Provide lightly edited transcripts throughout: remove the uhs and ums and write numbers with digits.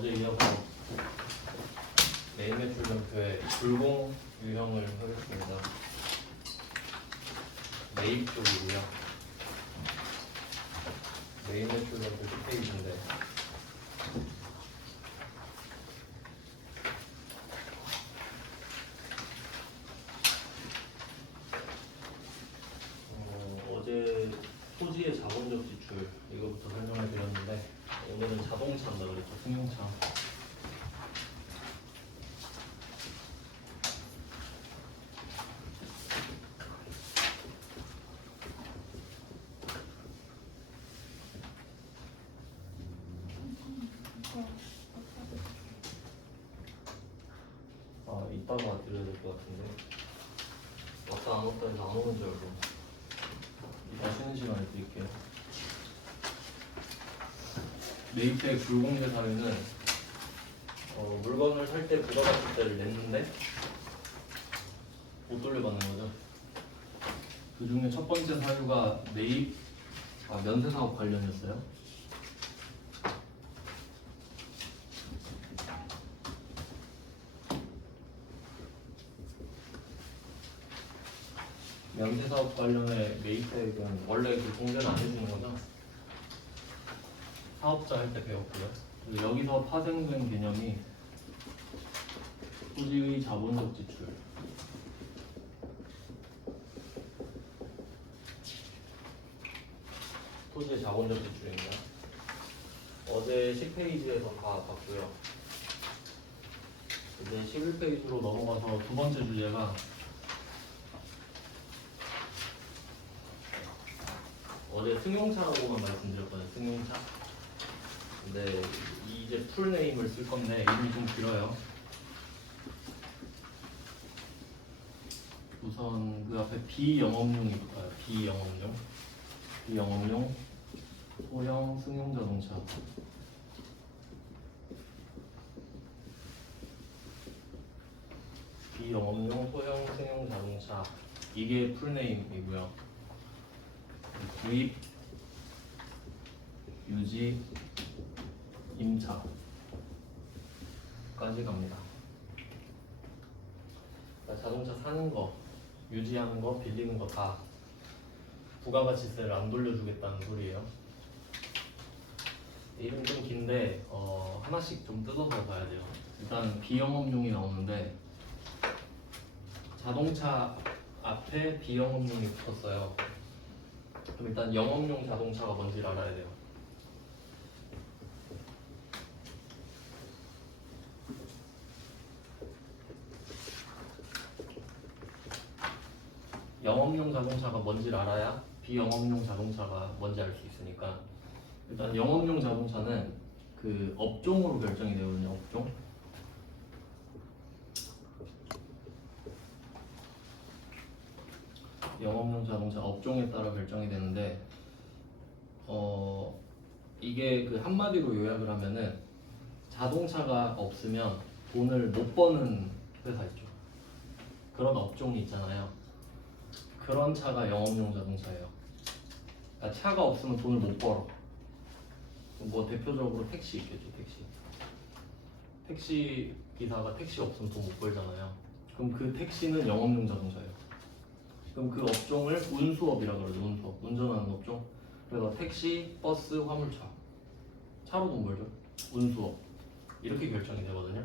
어제 이어서 메인 매출 전표의 불공 유형을 하겠습니다. 매입 쪽이고요. 메인 매출 전표 10페이지인데 어제 토지의 자본적 지출 이거부터 설명을 드렸는데 오늘은 자동차 한다 그랬죠. 승용차. 이따가 드려야 될 것 같은데 왔다 안 왔다 해서 안 오는 줄 알고 이따 쉬는 시간에 드릴게요. 매입대 불공제 사유는 물건을 살 때 부가가치세를 냈는데 못 돌려받는 거죠. 그 중에 첫 번째 사유가 매입 면세사업 관련이었어요. 면세사업 관련의 매입대액은 원래 그 공제는 안 해주는 거죠. 사업자 할 때 배웠고요. 그래서 여기서 파생된 개념이 토지의 자본적 지출. 토지의 자본적 지출입니다. 어제 10페이지에서 다 봤고요. 이제 11페이지로 넘어가서 두 번째 주제가 어제 승용차라고만 말씀드렸거든요. 승용차. 근데 이제 풀네임을 쓸 건데 이름이 좀 길어요. 우선 그 앞에 비영업용이 볼까요? 비영업용 소형 승용자동차. 비영업용 소형 승용자동차. 이게 풀네임이고요. 구입, 유지, 임차까지 갑니다. 그러니까 자동차 사는 거, 유지하는 거, 빌리는 거 다 부가가치세를 안 돌려주겠다는 소리예요. 이름 좀 긴데 하나씩 좀 뜯어서 봐야 돼요. 일단 비영업용이 나오는데 자동차 앞에 비영업용이 붙었어요. 그럼 일단 영업용 자동차가 뭔지를 알아야 돼요. 영업용 자동차가 뭔지를 알아야 비영업용 자동차가 뭔지 알 수 있으니까 일단 영업용 자동차는 그 업종으로 결정이 되거든요. 업종. 영업용 자동차 업종에 따라 결정이 되는데 이게 그 한마디로 요약을 하면은 자동차가 없으면 돈을 못 버는 회사 있죠. 그런 업종이 있잖아요. 그런 차가 영업용 자동차예요. 그러니까 차가 없으면 돈을 못 벌어. 뭐 대표적으로 택시 있겠죠. 택시 기사가 택시 없으면 돈 못 벌잖아요. 그럼 그 택시는 영업용 자동차예요. 그럼 그 업종을 운수업이라 그러죠. 운수업. 운전하는 업종. 그래서 택시, 버스, 화물차. 차로 돈 벌죠. 운수업. 이렇게 결정이 되거든요.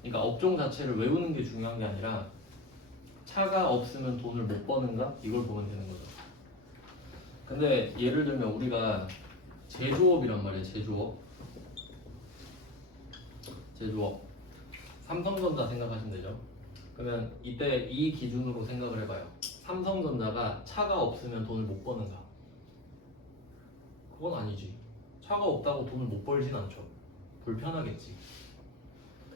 그러니까 업종 자체를 외우는 게 중요한 게 아니라 차가 없으면 돈을 못 버는가? 이걸 보면 되는 거죠. 근데 예를 들면 우리가 제조업이란 말이에요. 제조업. 삼성전자 생각하시면 되죠. 그러면 이때 이 기준으로 생각을 해봐요. 삼성전자가 차가 없으면 돈을 못 버는가? 그건 아니지. 차가 없다고 돈을 못 벌진 않죠. 불편하겠지.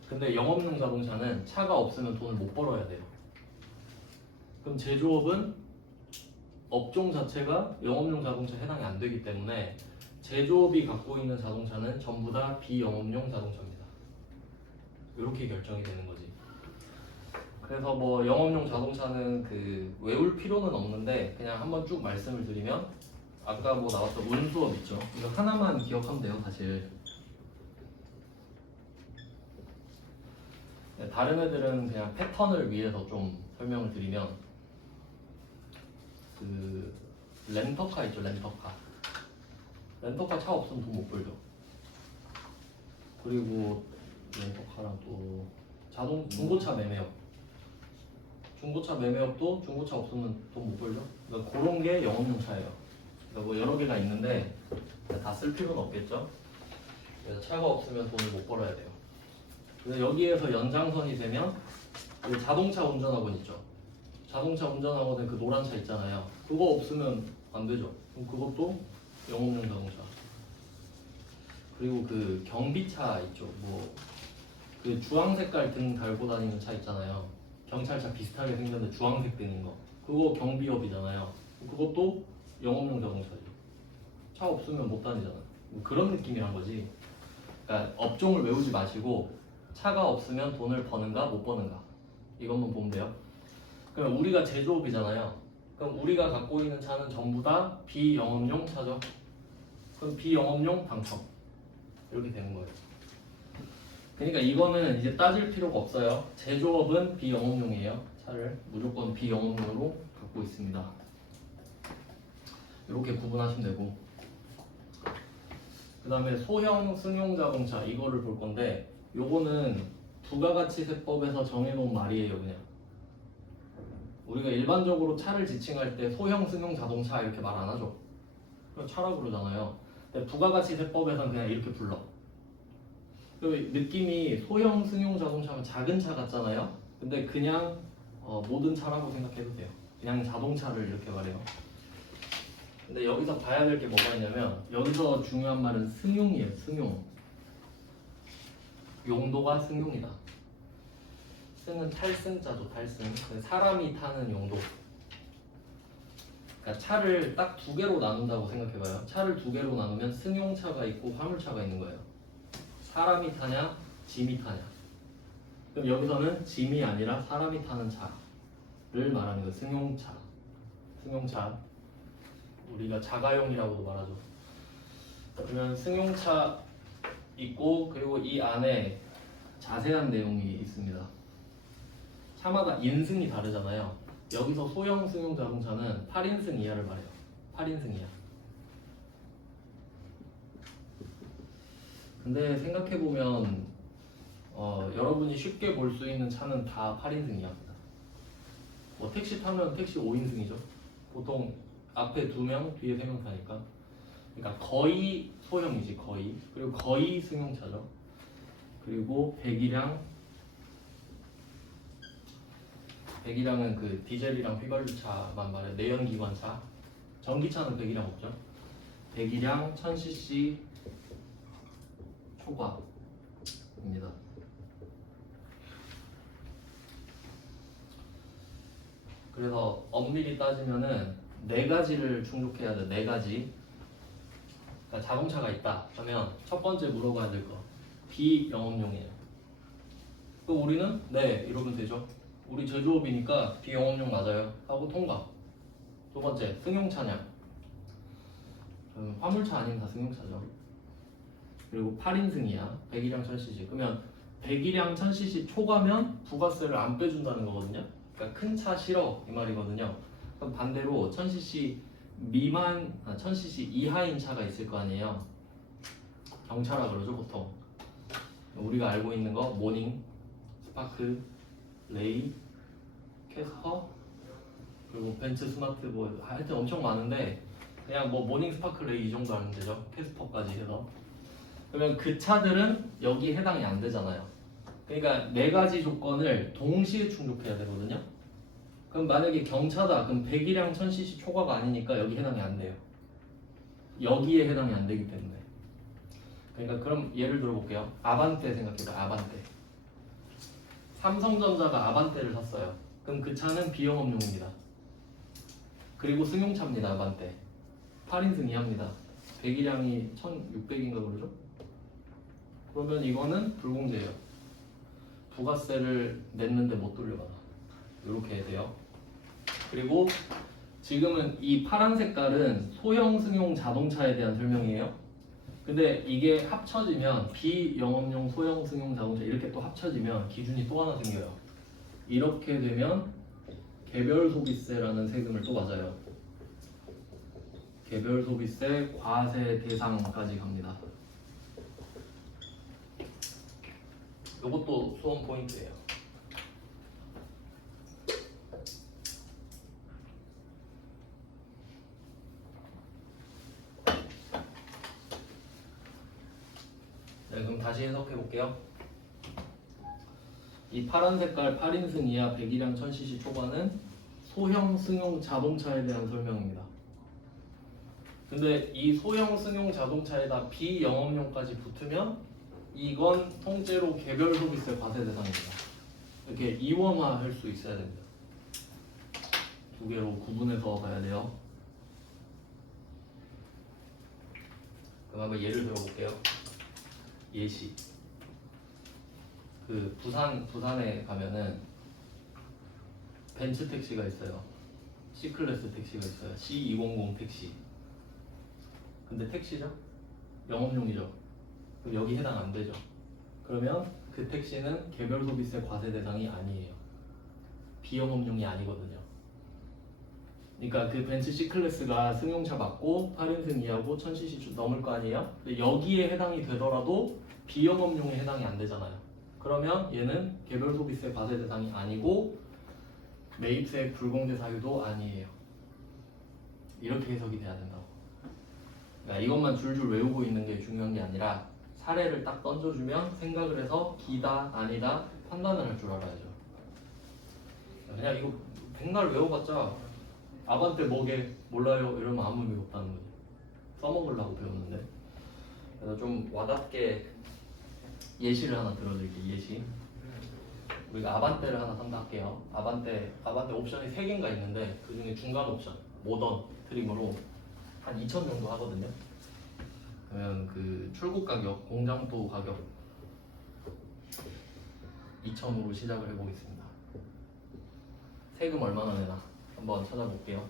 근데 영업용 자동차는 차가 없으면 돈을 못 벌어야 돼요. 그럼 제조업은 업종 자체가 영업용 자동차에 해당이 안 되기 때문에 제조업이 갖고 있는 자동차는 전부 다 비영업용 자동차입니다. 이렇게 결정이 되는 거지. 그래서 뭐 영업용 자동차는 그 외울 필요는 없는데 그냥 한번 쭉 말씀을 드리면 아까 뭐 나왔던 운수업 있죠. 이거 하나만 기억하면 돼요. 사실 다른 애들은 그냥 패턴을 위해서 좀 설명을 드리면 그 렌터카 있죠, 렌터카. 렌터카 차 없으면 돈 못 벌죠. 그리고 렌터카랑 또 중고차 매매업. 중고차 매매업도 중고차 없으면 돈 못 벌죠. 그러니까 그런 게 영업용 차예요. 그러니까 뭐 여러 개가 있는데 다 쓸 필요는 없겠죠. 그래서 차가 없으면 돈을 못 벌어야 돼요. 그래서 여기에서 연장선이 되면 자동차 운전학원 있죠. 자동차 운전학원에 그 노란 차 있잖아요. 그거 없으면 안 되죠. 그럼 그것도 영업용 자동차. 그리고 그 경비차 있죠. 뭐 그 주황 색깔 등 달고 다니는 차 있잖아요. 경찰차 비슷하게 생겼는데 주황색 등인 거. 그거 경비업이잖아요. 그것도 영업용 자동차죠. 차 없으면 못 다니잖아요. 뭐 그런 느낌이란 거지. 그러니까 업종을 외우지 마시고 차가 없으면 돈을 버는가 못 버는가 이것만 보면 돼요. 그럼 우리가 제조업이잖아요. 그럼 우리가 갖고 있는 차는 전부 다 비영업용 차죠. 그럼 비영업용 당첨 이렇게 되는 거예요. 그러니까 이거는 이제 따질 필요가 없어요. 제조업은 비영업용이에요. 차를 무조건 비영업용으로 갖고 있습니다. 이렇게 구분하시면 되고, 그 다음에 소형 승용 자동차 이거를 볼 건데, 요거는 부가가치세법에서 정해놓은 말이에요. 그냥 우리가 일반적으로 차를 지칭할 때 소형 승용 자동차 이렇게 말 안 하죠. 그냥 차라고 그러잖아요. 근데 부가가치세법에서는 그냥 이렇게 불러. 느낌이 소형 승용 자동차가 작은 차 같잖아요. 근데 그냥 모든 차라고 생각해도 돼요. 그냥 자동차를 이렇게 말해요. 근데 여기서 봐야 될 게 뭐가 있냐면 여기서 중요한 말은 승용이에요. 승용. 용도가 승용이다. 승은 탈승자죠. 탈승. 사람이 타는 용도. 그러니까 차를 딱 두 개로 나눈다고 생각해봐요. 차를 두 개로 나누면 승용차가 있고 화물차가 있는 거예요. 사람이 타냐, 짐이 타냐. 그럼 여기서는 짐이 아니라 사람이 타는 차를 말하는 거예요. 승용차. 승용차. 우리가 자가용이라고도 말하죠. 그러면 승용차 있고 그리고 이 안에 자세한 내용이 있습니다. 차마다 인승이 다르잖아요. 여기서 소형 승용 자동차는 8인승 이하를 말해요. 8인승 이하. 근데 생각해보면 여러분이 쉽게 볼 수 있는 차는 다 8인승 이하입니다. 뭐 택시 타면 택시 5인승이죠. 보통 앞에 2명, 뒤에 3명 타니까. 그러니까 거의 소형이지, 거의. 그리고 거의 승용차죠. 그리고 배기량은 그 디젤이랑 휘발유차만 말해요. 내연기관차. 전기차는 배기량 없죠. 배기량 1000cc 초과입니다. 그래서 엄밀히 따지면은 4가지를 충족해야 돼. 4가지. 그러니까 자동차가 있다 하면 첫 번째 물어봐야 될 거 비영업용이에요. 그럼 우리는 네 이러면 되죠. 우리 제조업이니까 비영업용 맞아요 하고 통과. 두 번째 승용차냐. 화물차 아니면 다 승용차죠. 그리고 8인승이야. 배기량 1000cc. 그러면 배기량 1000cc 초과면 부가세를 안 빼준다는 거거든요. 그러니까 큰 차 싫어 이 말이거든요. 그럼 반대로 1000cc 미만, 1000cc 이하인 차가 있을 거 아니에요. 경차라 그러죠 보통. 우리가 알고 있는 거 모닝, 스파크, 레이, 캐스퍼, 그리고 벤츠 스마트 뭐 하여튼 엄청 많은데 그냥 뭐 모닝, 스파크, 레이 이 정도 아는 되죠. 캐스퍼까지 해서. 그러면 그 차들은 여기 해당이 안 되잖아요. 그러니까 4가지 조건을 동시에 충족해야 되거든요. 그럼 만약에 경차다 그럼 배기량 1000cc 초과가 아니니까 여기 해당이 안 돼요. 여기에 해당이 안 되기 때문에. 그러니까 그럼 예를 들어 볼게요. 아반떼 생각해봐. 아반떼. 삼성전자가 아반떼를 샀어요. 그럼 그 차는 비영업용입니다. 그리고 승용차입니다. 아반떼. 8인승 이하입니다. 배기량이 1600인가 그러죠? 그러면 이거는 불공제예요. 부가세를 냈는데 못 돌려받아. 이렇게 돼요. 그리고 지금은 이 파란 색깔은 소형 승용 자동차에 대한 설명이에요. 근데 이게 합쳐지면 비영업용 소형 승용 자동차 이렇게 또 합쳐지면 기준이 또 하나 생겨요. 이렇게 되면 개별 소비세라는 세금을 또 맞아요. 개별 소비세 과세 대상까지 갑니다. 이것도 수험 포인트예요. 네, 그럼 다시 해석해 볼게요. 이 파란 색깔 8인승 이하 배기량 1000cc 초반은 소형 승용 자동차에 대한 설명입니다. 근데 이 소형 승용 자동차에다 비영업용까지 붙으면 이건 통째로 개별 소비세 과세 대상입니다. 이렇게 이원화할 수 있어야 됩니다. 두 개로 구분해서 가야 돼요. 그럼 한번 예를 들어볼게요. 예시. 그 부산에 가면은 벤츠 택시가 있어요. C클래스 택시가 있어요. C200 택시. 근데 택시죠? 영업용이죠. 그럼 여기 해당 안 되죠. 그러면 그 택시는 개별 소비세 과세 대상이 아니에요. 비영업용이 아니거든요. 그러니까 그 벤츠 C클래스가 승용차 맞고 8인승 이하고 1000cc 넘을 거 아니에요? 근데 여기에 해당이 되더라도 비영업용에 해당이 안 되잖아요. 그러면 얘는 개별 소비세 과세 대상이 아니고 매입세 불공제 사유도 아니에요. 이렇게 해석이 돼야 된다고. 그러니까 이것만 줄줄 외우고 있는 게 중요한 게 아니라 사례를 딱 던져주면 생각을 해서 기다 아니다 판단을 할 줄 알아야죠. 그냥 이거 백날 외워봤자 아반떼 뭐게 몰라요 이러면 아무 의미 없다는 거지. 써먹으려고 배웠는데. 그래서 좀 와닿게 예시를 하나 들어드릴게요. 예시. 우리가 아반떼를 하나 산다 할게요. 아반떼 옵션이 3개인가 있는데 그 중에 중간 옵션 모던 트림으로 한 2,000 정도 하거든요. 그러면 그 출고 가격, 공장도 가격 2,000으로 시작을 해보겠습니다. 세금 얼마나 내나 한번 찾아볼게요.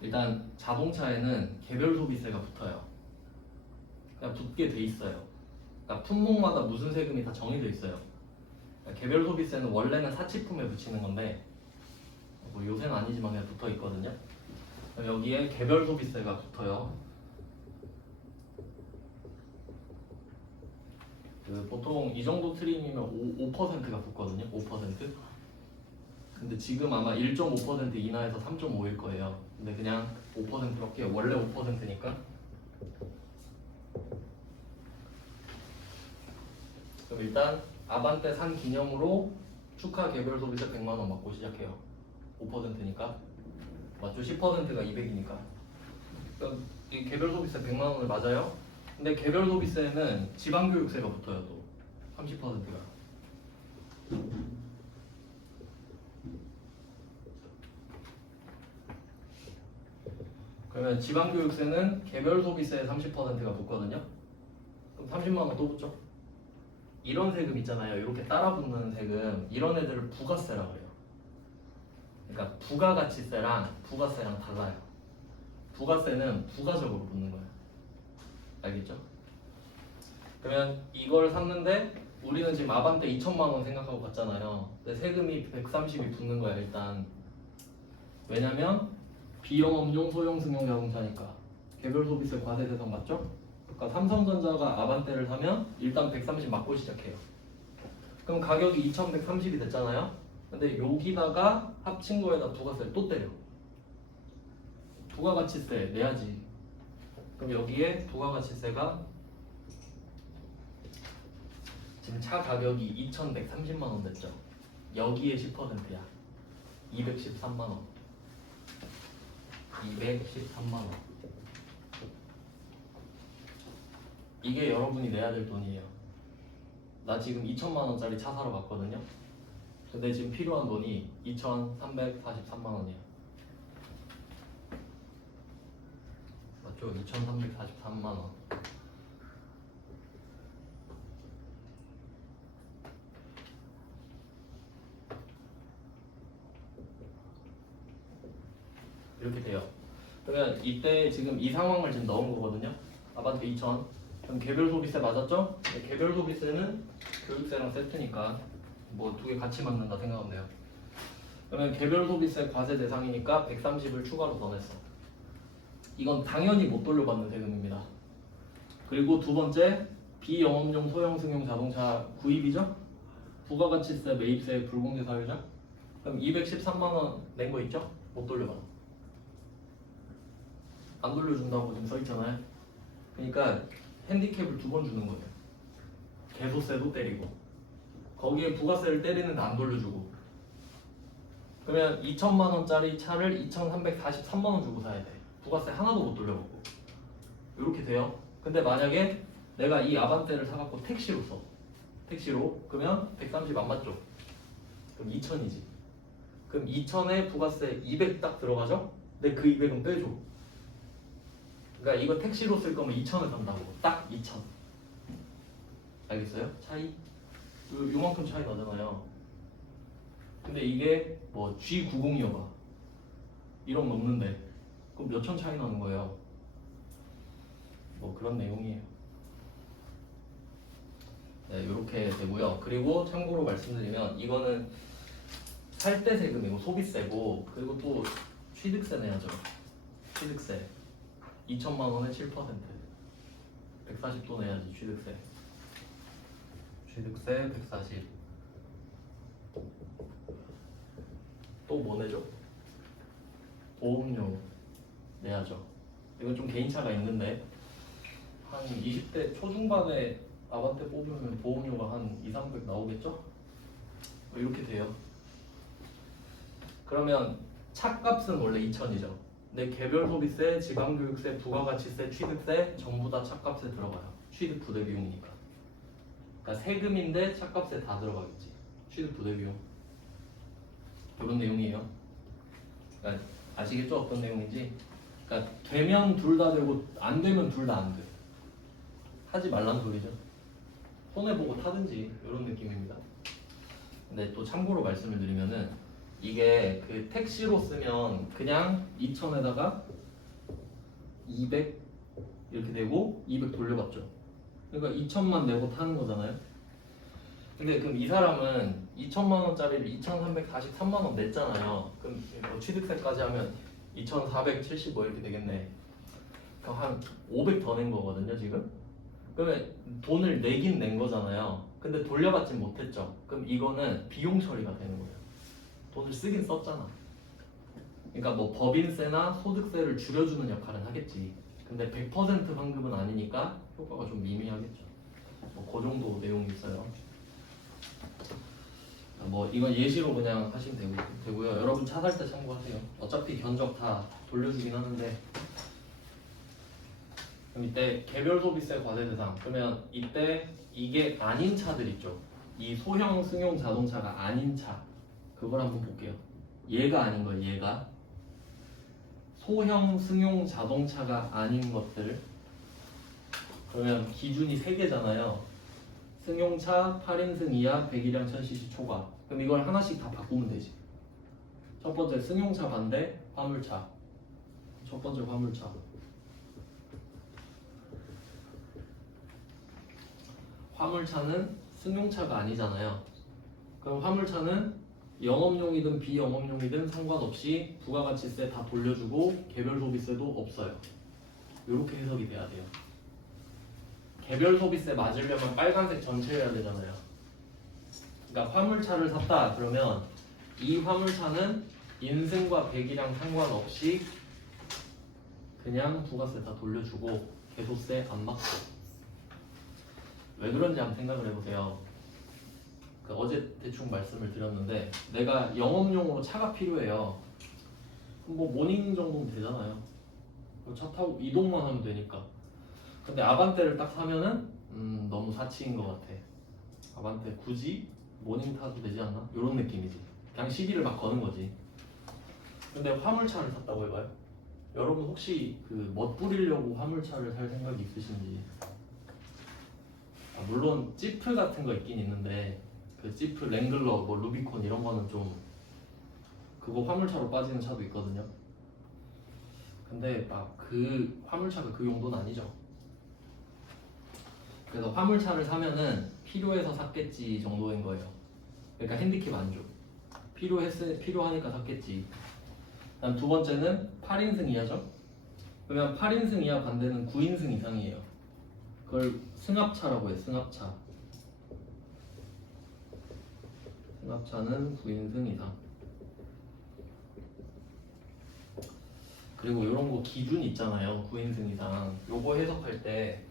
일단 자동차에는 개별 소비세가 붙어요. 그냥 붙게 돼 있어요. 그러니까 품목마다 무슨 세금이 다 정해져 있어요. 그러니까 개별 소비세는 원래는 사치품에 붙이는 건데 뭐 요새는 아니지만 그냥 붙어 있거든요. 여기에 개별 소비세가 붙어요. 그 보통 이 정도 트림이면 5%가 붙거든요. 5%. 근데 지금 아마 1.5% 인하해서 3.5일 거예요. 근데 그냥 5%밖에 원래 5%니까. 그럼 일단 아반떼 산 기념으로 축하 개별 소비세 100만 원 받고 시작해요. 5%니까. 맞죠? 10%가 200이니까. 그러니까 이 개별 소비세 100만 원을 맞아요. 근데 개별 소비세는 지방교육세가 붙어요. 또 30%가. 그러면 지방교육세는 개별 소비세의 30%가 붙거든요. 그럼 30만 원 또 붙죠? 이런 세금 있잖아요. 이렇게 따라 붙는 세금, 이런 애들을 부가세라고 해요. 그러니까 부가가치세랑 부가세랑 달라요. 부가세는 부가적으로 붙는 거예요. 알겠죠? 그러면 이걸 샀는데 우리는 지금 아반떼 2천만 원 생각하고 갔잖아요. 근데 세금이 130이 붙는 거야 일단. 왜냐면 비영업용 소형 승용 자동차니까 개별 소비세 과세 대상 맞죠? 그러니까 삼성전자가 아반떼를 사면 일단 130 맞고 시작해요. 그럼 가격이 2,130이 됐잖아요. 근데 여기다가 합친 거에다 부가세를 또 때려. 부가가치세 내야지. 그럼 여기에 부가가치세가 지금 차 가격이 2,130만 원 됐죠. 여기에 10%야. 213만 원. 213만 원. 이게 여러분이 내야 될 돈이에요. 나 지금 2천만 원짜리 차 사러 갔거든요. 근데 지금 필요한 돈이 2,343만 원이에요. 맞죠? 2,343만 원. 이렇게 돼요. 그러면 이때 지금 이 상황을 지금 넣은 거거든요. 아반떼 2,000. 그럼 개별 소비세 맞았죠? 네, 개별 소비세는 교육세랑 세트니까 뭐 두 개 같이 맞는다 생각하면 돼요. 그러면 개별 소비세 과세 대상이니까 130을 추가로 더 냈어. 이건 당연히 못 돌려받는 세금입니다. 그리고 두 번째, 비영업용 소형 승용 자동차 구입이죠? 부가가치세, 매입세, 불공제 사유자. 그럼 213만 원 낸 거 있죠? 못 돌려받아. 안 돌려준다고 지금 써 있잖아요. 그러니까 핸디캡을 두 번 주는 거예요. 개소세도 때리고 거기에 부가세를 때리는데 안 돌려주고. 그러면 2천만 원짜리 차를 2,343만 원 주고 사야 돼. 부가세 하나도 못 돌려받고. 이렇게 돼요. 근데 만약에 내가 이 아반떼를 사갖고 택시로 써. 택시로. 그러면 130 안 맞죠? 그럼 2,000이지. 그럼 2,000에 부가세 200 딱 들어가죠? 근데 그 200은 빼줘. 그러니까 이거 택시로 쓸 거면 2,000을 산다고. 딱 2,000. 알겠어요? 차이? 요만큼 차이 나잖아요. 근데 이게 뭐 G90이어봐. 1억 넘는데. 그럼 몇천 차이 나는 거예요. 뭐 그런 내용이에요. 네, 이렇게 되고요. 그리고 참고로 말씀드리면 이거는 살 때 세금이고 소비세고, 그리고 또 취득세 내야죠. 취득세 2천만 원에 7%. 140도 내야지 취득세. 취득세 140. 또 뭐 내죠? 보험료 내야죠. 이건 좀 개인차가 있는데 한 20대 초중반에 아반떼 뽑으면 보험료가 한 2, 300 나오겠죠? 뭐 이렇게 돼요. 그러면 차값은 원래 2,000이죠. 근데 개별 소비세, 지방교육세, 부가가치세, 취득세 전부 다 차값에 들어가요. 취득 부대 비용이니까. 그러니까 세금인데 차값에 다 들어가겠지. 취득 부대 비용. 이런 내용이에요. 그러니까 아시겠죠? 어떤 내용인지? 그러니까 되면 둘 다 되고 안 되면 둘 다 안 돼. 하지 말란 소리죠. 손해보고 타든지 이런 느낌입니다. 근데 또 참고로 말씀을 드리면은 이게 그 택시로 쓰면 그냥 2,000에다가 200 이렇게 되고 200 돌려받죠. 그러니까 2,000만 내고 타는 거잖아요. 근데 그럼 이 사람은 2천만 원짜리를 2,343만 원 냈잖아요. 그럼 뭐 취득세까지 하면 2,475 이렇게 되겠네. 그럼 한 500 더 낸 거거든요 지금. 그러면 돈을 내긴 낸 거잖아요. 근데 돌려받진 못했죠. 그럼 이거는 비용 처리가 되는 거예요. 돈을 쓰긴 썼잖아. 그러니까 뭐 법인세나 소득세를 줄여주는 역할은 하겠지. 근데 100% 환급은 아니니까 효과가 좀 미미하겠죠. 뭐 그 정도 내용이 있어요. 뭐 이건 예시로 그냥 하시면 되고요. 여러분 차 살 때 참고하세요. 어차피 견적 다 돌려주긴 하는데. 그럼 이때 개별 소비세 과세 대상. 그러면 이때 이게 아닌 차들 있죠. 이 소형 승용 자동차가 아닌 차. 그걸 한번 볼게요. 얘가 아닌 거예요. 얘가 소형 승용 자동차가 아닌 것들. 그러면 기준이 3개잖아요. 승용차 8인승 이하 100일량 1000cc 초과. 그럼 이걸 하나씩 다 바꾸면 되지. 첫 번째 승용차 반대 화물차. 첫 번째 화물차. 화물차는 승용차가 아니잖아요. 그럼 화물차는 영업용이든 비영업용이든 상관없이 부가가치세 다 돌려주고 개별 소비세도 없어요. 이렇게 해석이 돼야 돼요. 개별 소비세 맞으려면 빨간색 전체여야 되잖아요. 그러니까 화물차를 샀다 그러면 이 화물차는 인승과 배기량 상관없이 그냥 부가세 다 돌려주고 개소세 안 맞고. 왜 그런지 한번 생각을 해보세요. 어제 대충 말씀을 드렸는데 내가 영업용으로 차가 필요해요. 뭐 모닝 정도면 되잖아요. 차 타고 이동만 하면 되니까. 근데 아반떼를 딱 사면은 너무 사치인 것 같아. 아반떼 굳이 모닝 타도 되지 않나? 이런 느낌이지. 그냥 시비를 막 거는 거지. 근데 화물차를 샀다고 해봐요. 여러분 혹시 그 멋부리려고 화물차를 살 생각이 있으신지? 물론 지프 같은 거 있긴 있는데 그 지프 랭글러 뭐 루비콘 이런 거는 좀 그거 화물차로 빠지는 차도 있거든요. 근데 막 그 화물차가 그 용도는 아니죠. 그래서 화물차를 사면은 필요해서 샀겠지 정도인 거예요. 그러니까 핸디캡 안 줘. 필요하니까 샀겠지. 다음 두 번째는 8인승 이하죠. 그러면 8인승 이하 반대는 9인승 이상이에요. 그걸 승합차라고 해요. 승합차. 승합차는 9인승 이상. 그리고 이런 거 기준 있잖아요. 9인승 이상. 요거 해석할 때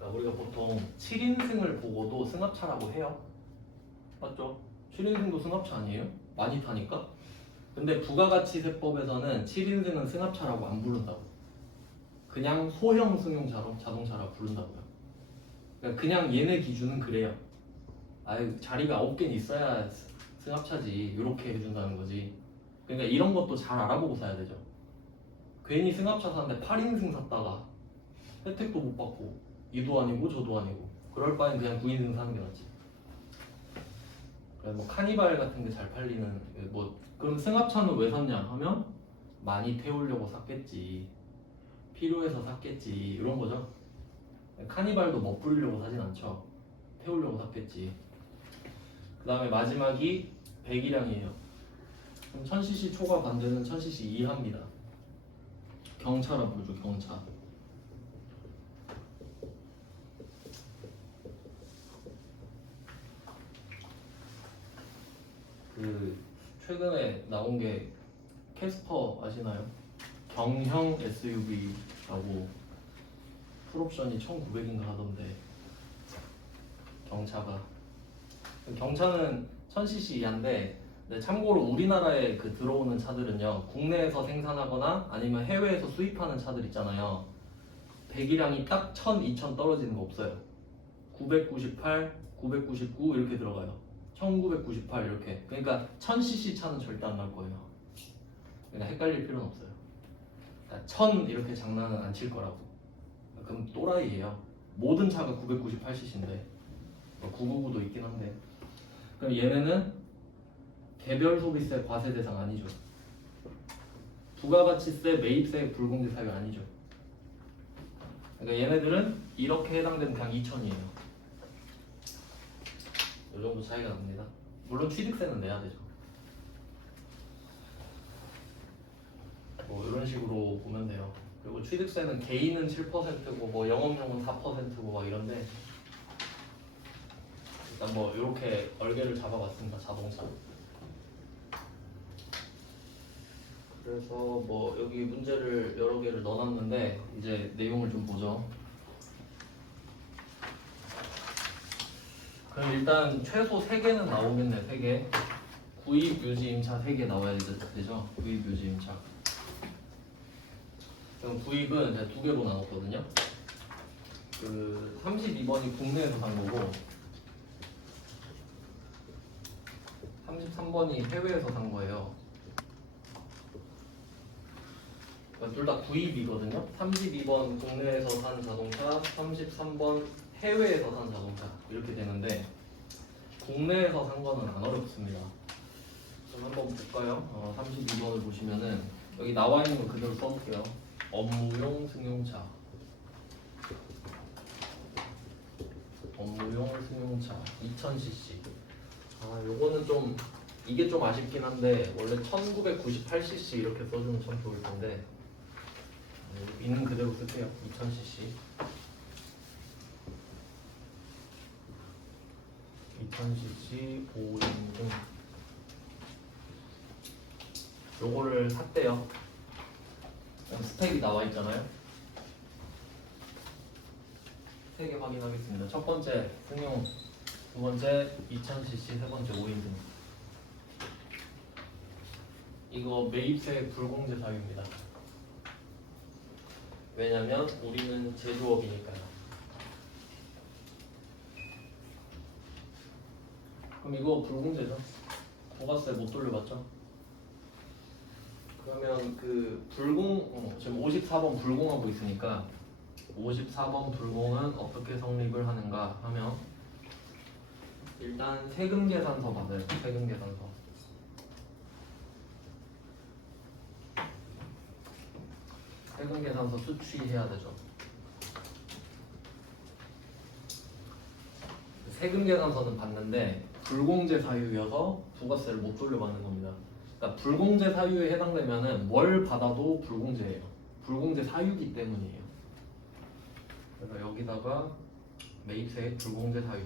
우리가 보통 7인승을 보고도 승합차라고 해요. 맞죠? 7인승도 승합차 아니에요? 많이 타니까? 근데 부가가치세법에서는 7인승은 승합차라고 안 부른다고. 그냥 소형 자동차라 부른다고요. 그러니까 그냥 얘네 기준은 그래요. 아유, 자리가 9개는 있어야 승합차지. 이렇게 해준다는 거지. 그러니까 이런 것도 잘 알아보고 사야 되죠. 괜히 승합차 사는데 8인승 샀다가 혜택도 못 받고 이도 아니고 저도 아니고 그럴 바엔 그냥 9인승 사는 게 낫지. 뭐 카니발 같은 게 잘 팔리는 뭐 그럼 승합차는 왜 샀냐 하면 많이 태우려고 샀겠지. 필요해서 샀겠지. 이런 거죠. 카니발도 멋부리려고 사진 않죠. 태우려고 샀겠지. 그 다음에 마지막이 배기량이에요. 그럼 1000cc 초과 반대는 1000cc 이하입니다. 경차라 부르죠. 경차. 그 최근에 나온 게 캐스퍼 아시나요? 경형 SUV라고 풀옵션이 1900인가 하던데 경차가 경차는 1000cc 이하인데 참고로 우리나라에 그 들어오는 차들은요 국내에서 생산하거나 아니면 해외에서 수입하는 차들 있잖아요 배기량이 딱 1000, 2000 떨어지는 거 없어요 998, 999 이렇게 들어가요 1998 이렇게 그러니까 1000cc 차는 절대 안 갈 거예요 그러니까 헷갈릴 필요는 없어요 1000 이렇게 장난은 안 칠 거라고 그럼 또라이예요 모든 차가 998cc인데 999도 있긴 한데 그럼 얘네는 개별 소비세 과세 대상 아니죠 부가가치세 매입세 불공제 사유 아니죠 그러니까 얘네들은 이렇게 해당되면 그냥 2000이에요 이 정도 차이가 납니다 물론 취득세는 내야 되죠 뭐 이런 식으로 보면 돼요 그리고 취득세는 개인은 7%고 뭐 영업용은 4%고 막 이런데 일단 뭐 이렇게 얼개를 잡아봤습니다 자동차 그래서 뭐 여기 문제를 여러 개를 넣어놨는데 이제 내용을 좀 보죠 그럼 일단 최소 3개는 나오겠네 3개 구입 유지 임차 3개 나와야 되죠 구입 유지 임차 그럼 구입은 제가 2개로 나눴거든요 그 32번이 국내에서 산 거고 33번이 해외에서 산 거예요 둘 다 구입이거든요 32번 국내에서 산 자동차 33번 해외에서 산 자동차 이렇게 되는데 국내에서 산 거는 안 어렵습니다 그럼 한번 볼까요? 32번을 보시면은 여기 나와 있는 거 그대로 써볼게요 업무용 승용차 업무용 승용차 2000cc 요거는 좀 이게 좀 아쉽긴 한데 원래 1998cc 이렇게 써주면 참 좋을 텐데 있는 그대로 쓸게요 2000cc 2000cc 5인승 요거를 샀대요 스펙이 나와 있잖아요 3개 확인하겠습니다 첫 번째 승용 두 번째 2000cc 세 번째 5인승 이거 매입세 불공제 사유입니다 왜냐면 우리는 제조업이니까요 그럼 이거 불공제죠 부가세 못 돌려봤죠 그러면 그 지금 54번 불공하고 있으니까 54번 불공은 어떻게 성립을 하는가 하면 일단 세금 계산서 받아요 세금 계산서 세금 계산서 수취해야 되죠 세금 계산서는 받는데 불공제 사유여서 부가세를 못 돌려받는 겁니다. 그러니까 불공제 사유에 해당되면은 뭘 받아도 불공제예요. 불공제 사유기 때문이에요. 그래서 여기다가 매입세 불공제 사유.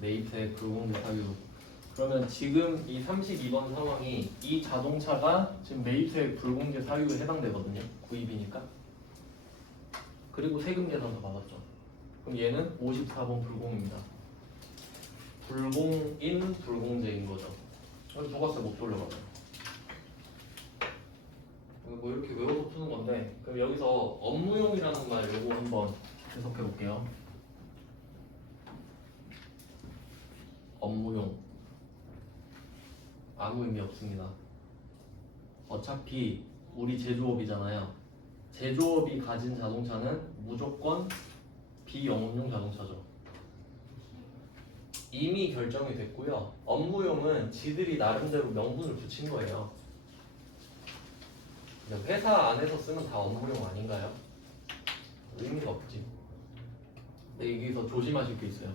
매입세 불공제 사유. 그러면 지금 이 32번 상황이 이 자동차가 지금 매입세 불공제 사유에 해당되거든요. 구입이니까. 그리고 세금 계산서 받았죠. 그럼 얘는 54번 불공입니다. 불공인 불공제인 거죠. 그래서 부가세 못 돌려받아요. 뭐 이렇게 외워서 푸는 건데, 그럼 여기서 업무용이라는 말 요거 한번 해석해 볼게요. 업무용 아무 의미 없습니다. 어차피 우리 제조업이잖아요. 제조업이 가진 자동차는 무조건 비영업용 자동차죠. 이미 결정이 됐고요. 업무용은 지들이 나름대로 명분을 붙인 거예요. 회사 안에서 쓰면 다 업무용 아닌가요? 의미가 없지. 근데 여기서 조심하실 게 있어요.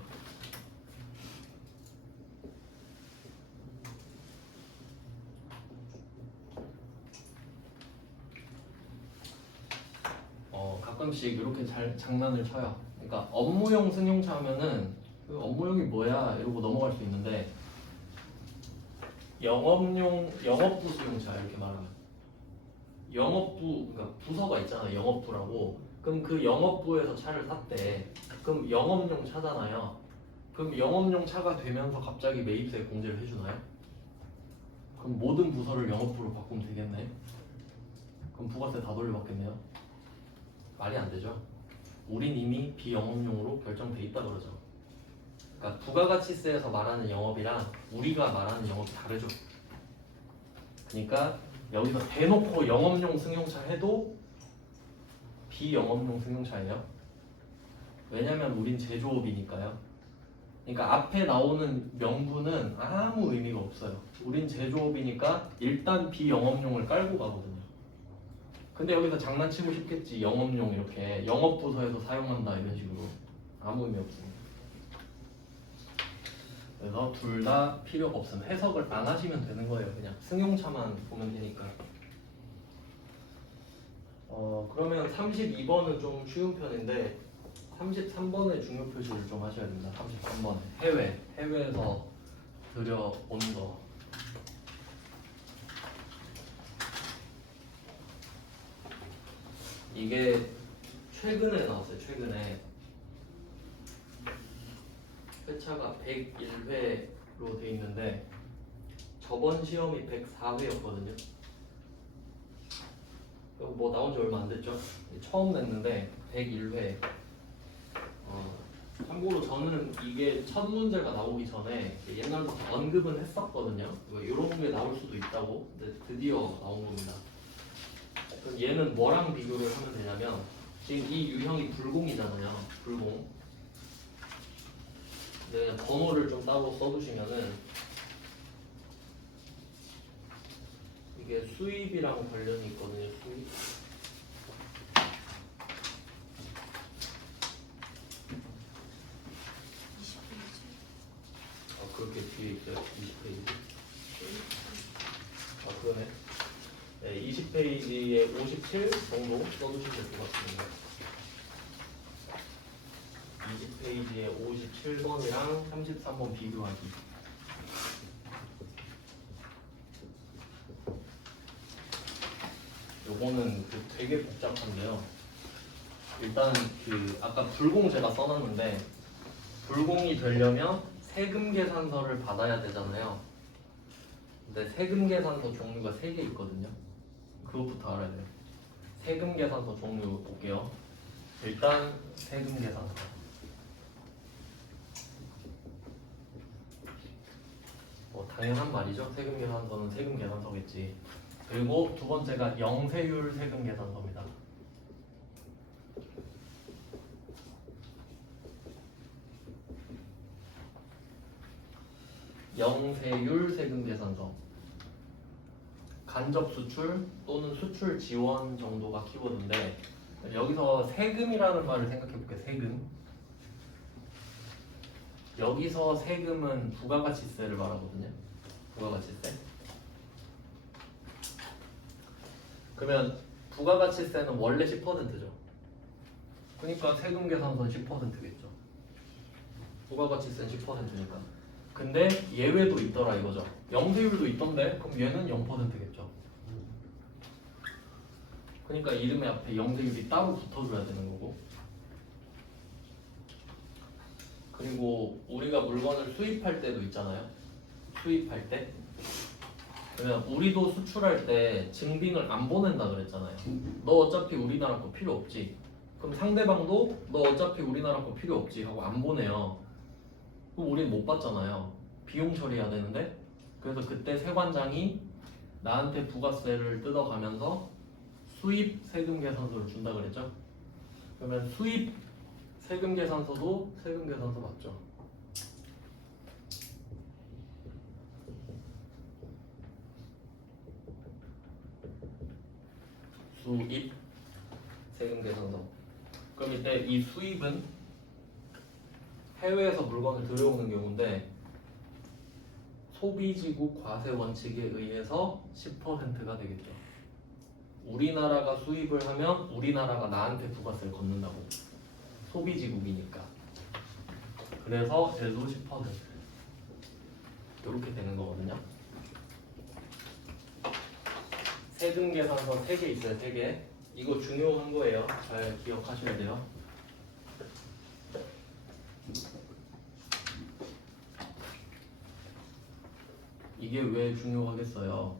가끔씩 이렇게 장난을 쳐요. 그러니까 업무용 승용차 하면은 그 업무용이 뭐야 이러고 넘어갈 수 있는데 영업부 승용차 이렇게 말하면 영업부 그러니까 부서가 있잖아요. 영업부라고. 그럼 그 영업부에서 차를 샀대. 그럼 영업용 차잖아요. 그럼 영업용 차가 되면서 갑자기 매입세 공제를 해주나요? 그럼 모든 부서를 영업부로 바꾸면 되겠네. 그럼 부가세 다 돌려받겠네요. 말이 안 되죠. 우린 이미 비영업용으로 결정돼 있다 그러죠. 그러니까 부가가치세에서 말하는 영업이랑 우리가 말하는 영업이 다르죠. 그러니까 여기서 대놓고 영업용 승용차 해도 비영업용 승용차예요. 왜냐면 우린 제조업이니까요. 그러니까 앞에 나오는 명분은 아무 의미가 없어요. 우린 제조업이니까 일단 비영업용을 깔고 가거든요. 근데 여기서 장난치고 싶겠지. 영업용 이렇게 영업부서에서 사용한다 이런 식으로. 아무 의미 없습니다. 그래서 둘 다 필요가 없음. 해석을 안 하시면 되는 거예요. 그냥 승용차만 보면 되니까. 그러면 32번은 좀 쉬운 편인데 33번의 중요 표시를 좀 하셔야 됩니다. 33번 해외에서 들여온 거. 이게 최근에 나왔어요. 최근에 회차가 101회로 돼 있는데 저번 시험이 104회였거든요. 뭐 나온 지 얼마 안 됐죠? 처음 냈는데 101회. 참고로 저는 이게 첫 문제가 나오기 전에 옛날부터 언급은 했었거든요. 이런 게 나올 수도 있다고. 근데 드디어 나온 겁니다. 그럼 얘는 뭐랑 비교를 하면 되냐면 지금 이 유형이 불공이잖아요. 불공. 근데 그냥 번호를 좀 따로 써두시면은 이게 수입이랑 관련이 있거든요. 수입. 그렇게 뒤에 있어요. 20페이지. 그러네. 네, 20페이지에 57 정도 써두시면 될 것 같습니다. 20페이지에 57번이랑 33번 비교하기. 요거는 되게 복잡한데요. 일단 아까 불공 제가 써놨는데 불공이 되려면 세금 계산서를 받아야 되잖아요. 근데 세금 계산서 종류가 3개 있거든요. 그것부터 알아야 돼요. 세금 계산서 종류 볼게요. 일단 세금 계산서. 당연한 말이죠. 세금 계산서는 세금 계산서겠지. 그리고 두 번째가 영세율 세금 계산서입니다. 영세율 세금계산서. 간접 수출 또는 수출 지원 정도가 키워드인데, 여기서 세금이라는 말을 생각해 볼게요. 세금. 여기서 세금은 부가가치세를 말하거든요. 부가가치세. 그러면 부가가치세는 원래 10%죠. 그러니까 세금 계산서는 10%겠죠. 부가가치세는 10%니까. 근데 예외도 있더라 이거죠. 영세율도 있던데 그럼 얘는 0%겠죠. 그러니까 이름의 앞에 영세율이 따로 붙어줘야 되는 거고. 그리고 우리가 물건을 수입할 때도 있잖아요. 수입할 때. 그러면 우리도 수출할 때 증빙을 안 보낸다 그랬잖아요. 너 어차피 우리나라 거 필요 없지. 그럼 상대방도 너 어차피 우리나라 거 필요 없지 하고 안 보내요. 그럼 우리는 못 받잖아요. 비용 처리해야 되는데. 그래서 그때 세관장이 나한테 부가세를 뜯어가면서 수입 세금 계산서를 준다 그랬죠. 그러면 수입 세금 계산서도 세금 계산서 맞죠. 수입 세금 계산서. 그럼 이때 이 수입은 해외에서 물건을 들여오는 경우인데 소비지국 과세 원칙에 의해서 10%가 되겠죠. 우리나라가 수입을 하면 우리나라가 나한테 부가세를 걷는다고. 소비지국이니까. 그래서 얘도 10%. 이렇게 되는 거거든요. 세금 계산서 3개 있어요. 3개. 이거 중요한 거예요. 잘 기억하셔야 돼요. 이게 왜 중요하겠어요?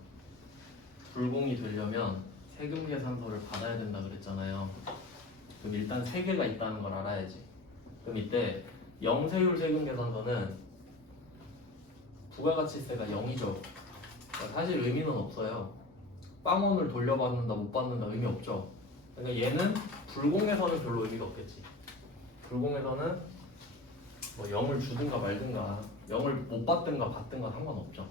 불공이 되려면 세금 계산서를 받아야 된다 그랬잖아요. 그럼 일단 3개가 있다는 걸 알아야지. 그럼 이때 영세율 세금 계산서는 부가가치세가 0이죠. 그러니까 사실 의미는 없어요. 빵원을 돌려받는다 못 받는다 의미 없죠. 그러니까 얘는 불공에서는 별로 의미가 없겠지. 불공에서는 뭐 0을 주든가 말든가 0을 못 받든가 받든가 상관없죠.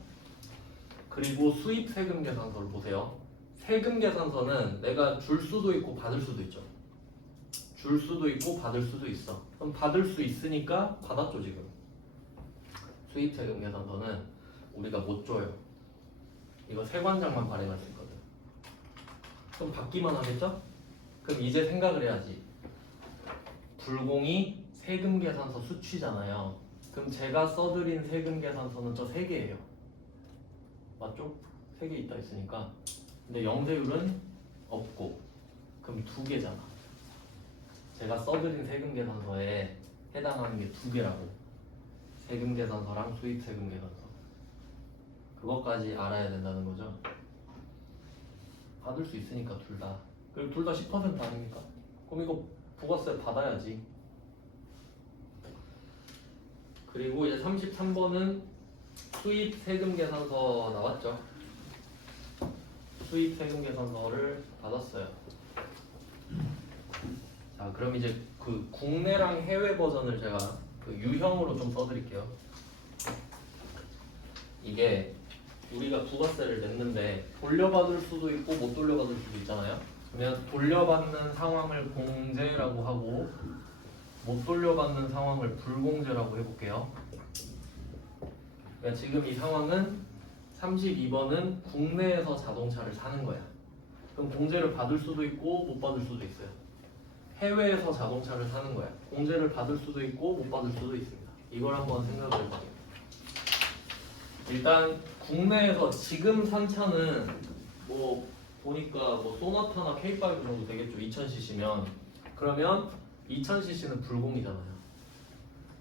그리고 수입 세금 계산서를 보세요. 세금 계산서는 내가 줄 수도 있고 받을 수도 있죠. 줄 수도 있고 받을 수도 있어. 그럼 받을 수 있으니까 받았죠 지금. 수입 세금 계산서는 우리가 못 줘요. 이거 세관장만 발행할 수 있거든. 그럼 받기만 하겠죠? 그럼 이제 생각을 해야지. 불공이 세금 계산서 수취잖아요. 그럼 제가 써드린 세금 계산서는 저 3개예요. 맞죠? 3개 있다 했으니까. 근데 영세율은 없고 그럼 2개잖아. 제가 써드린 세금 계산서에 해당하는 게 2개라고. 세금 계산서랑 수입 세금 계산서. 그것까지 알아야 된다는 거죠. 받을 수 있으니까 둘 다. 그리고 둘 다 10% 아닙니까? 그럼 이거 부가세 받아야지. 그리고 이제 33번은 수입 세금 계산서 나왔죠. 수입 세금 계산서를 받았어요. 자, 그럼 이제 그 국내랑 해외 버전을 제가 그 유형으로 좀 써드릴게요. 이게 우리가 부가세를 냈는데 돌려받을 수도 있고 못 돌려받을 수도 있잖아요. 그러면 돌려받는 상황을 공제라고 하고 못 돌려받는 상황을 불공제라고 해볼게요. 그러니까 지금 이 상황은 32번은 국내에서 자동차를 사는 거야. 그럼 공제를 받을 수도 있고 못 받을 수도 있어요. 해외에서 자동차를 사는 거야. 공제를 받을 수도 있고 못 받을 수도 있습니다. 이걸 한번 생각을 해볼게요. 일단 국내에서 지금 산 차는 뭐 보니까 뭐 소나타나 K5 정도 되겠죠. 2000cc면. 그러면 2000cc는 불공이잖아요.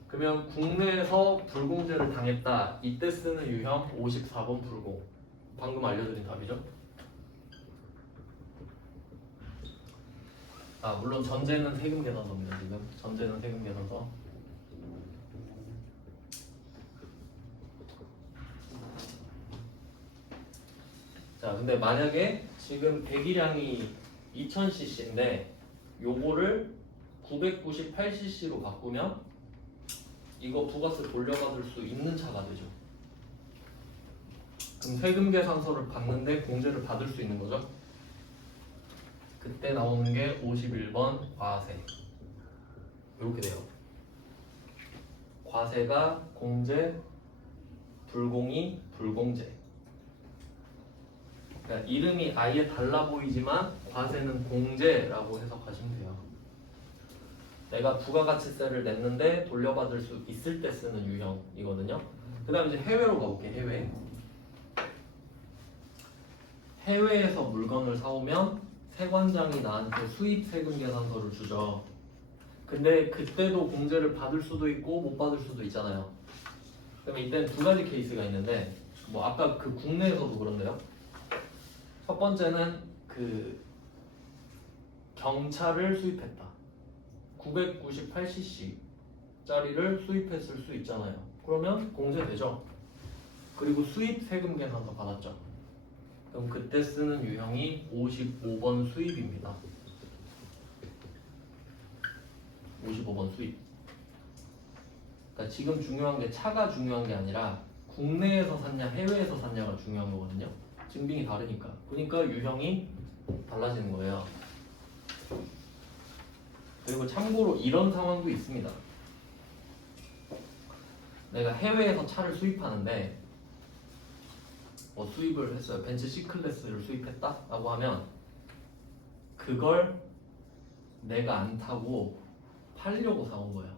그러면 국내에서 불공제를 당했다. 이때 쓰는 유형 54번 불공. 방금 알려드린 답이죠. 아, 물론 전제는 세금 계산서입니다. 지금 전제는 세금 계산서. 자, 근데 만약에 지금 배기량이 2000cc인데 요거를 998cc로 바꾸면 이거 부가세 돌려받을 수 있는 차가 되죠. 그럼 세금 계산서를 받는데 공제를 받을 수 있는 거죠. 그때 나오는 게 51번 과세. 이렇게 돼요. 과세가 공제, 불공이 불공제. 그러니까 이름이 아예 달라 보이지만 과세는 공제라고 해석하시면 돼요. 내가 부가가치세를 냈는데 돌려받을 수 있을 때 쓰는 유형이거든요. 그 다음 이제 해외로 가볼게. 해외에서 물건을 사오면 세관장이 나한테 수입 세금 계산서를 주죠. 근데 그때도 공제를 받을 수도 있고 못 받을 수도 있잖아요. 그러면 이때는 두 가지 케이스가 있는데, 뭐 아까 그 국내에서도 그런데요. 첫 번째는 그 경차를 수입했다. 998cc 짜리를 수입했을 수 있잖아요. 그러면 공제되죠. 그리고 수입 세금 계산서 받았죠. 그럼 그때 쓰는 유형이 55번 수입입니다. 55번 수입. 그러니까 지금 중요한 게 차가 중요한 게 아니라 국내에서 샀냐 해외에서 샀냐가 중요한 거거든요. 증빙이 다르니까. 그러니까 유형이 달라지는 거예요. 그리고 참고로 이런 상황도 있습니다. 내가 해외에서 차를 수입하는데 수입을 했어요. 벤츠 C클래스를 수입했다 라고 하면 그걸 내가 안 타고 팔려고 사온 거예요.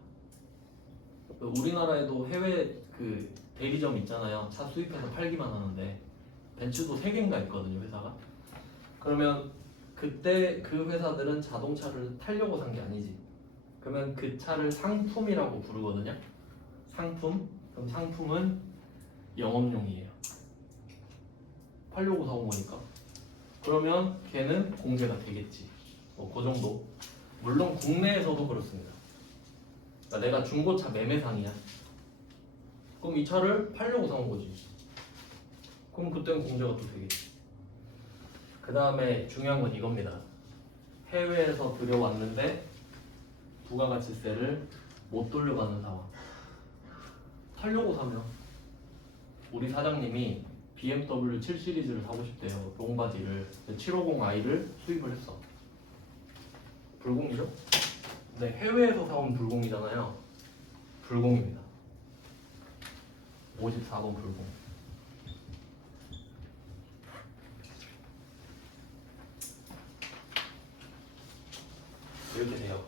우리나라에도 해외 그 대리점 있잖아요. 차 수입해서 팔기만 하는데 벤츠도 3개인가 있거든요, 회사가. 그러면 그때 그 회사들은 자동차를 타려고 산 게 아니지. 그러면 그 차를 상품이라고 부르거든요. 상품. 그럼 상품은 영업용이에요. 팔려고 사온 거니까. 그러면 걔는 공제가 되겠지. 그 정도. 물론 국내에서도 그렇습니다. 그러니까 내가 중고차 매매상이야. 그럼 이 차를 팔려고 사온 거지. 그럼 그때는 공제가 또 되겠지. 그 다음에 중요한 건 이겁니다. 해외에서 들여왔는데 부가가치세를 못 돌려받는 상황. 팔려고 사면 우리 사장님이 BMW 7 시리즈를 사고 싶대요. 롱바디를. 750i를 수입을 했어. 불공이죠? 근데 해외에서 사온 불공이잖아요. 불공입니다. 54번 불공. 이렇게 돼요.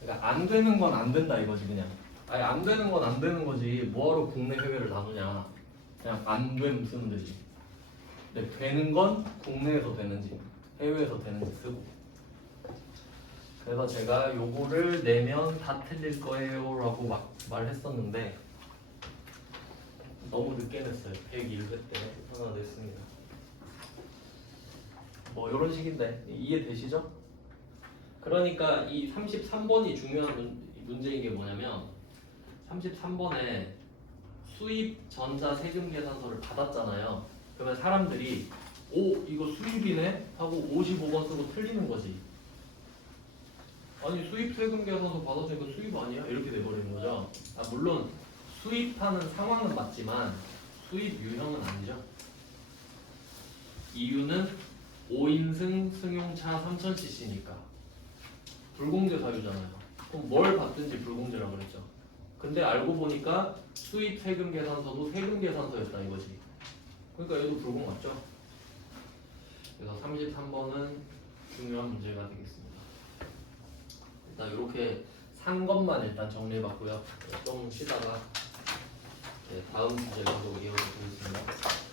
그러니까 안 되는 건 안 된다 이거지 그냥. 아니 안 되는 건 안 되는 거지. 뭐하러 국내 해외를 나누냐. 그냥 안 됨 쓰면 되지. 근데 되는 건 국내에서 되는지 해외에서 되는지 쓰고. 그래서 제가 요거를 내면 다 틀릴 거예요 라고 막 말했었는데 너무 늦게 냈어요. 101회 때 하나 냈습니다. 뭐 이런 식인데 이해되시죠? 그러니까 이 33번이 중요한 문제인 게 뭐냐면 33번에 수입 전자 세금 계산서를 받았잖아요. 그러면 사람들이 오 이거 수입이네 하고 55번 쓰고 틀리는 거지. 아니 수입 세금 계산서 받았으니까 수입 아니야? 이렇게 돼버리는 거죠. 물론 수입하는 상황은 맞지만 수입 유형은 아니죠. 이유는 5인승 승용차 3000cc니까 불공제 사유잖아요. 그럼 뭘 받든지 불공제라고 그랬죠. 근데 알고 보니까 수입 세금 계산서도 세금 계산서였다 이거지. 그러니까 얘도 불공 맞죠? 그래서 33번은 중요한 문제가 되겠습니다. 일단 이렇게 산 것만 일단 정리해봤고요. 좀 쉬다가 다음 주제 계속 이어서 보겠습니다.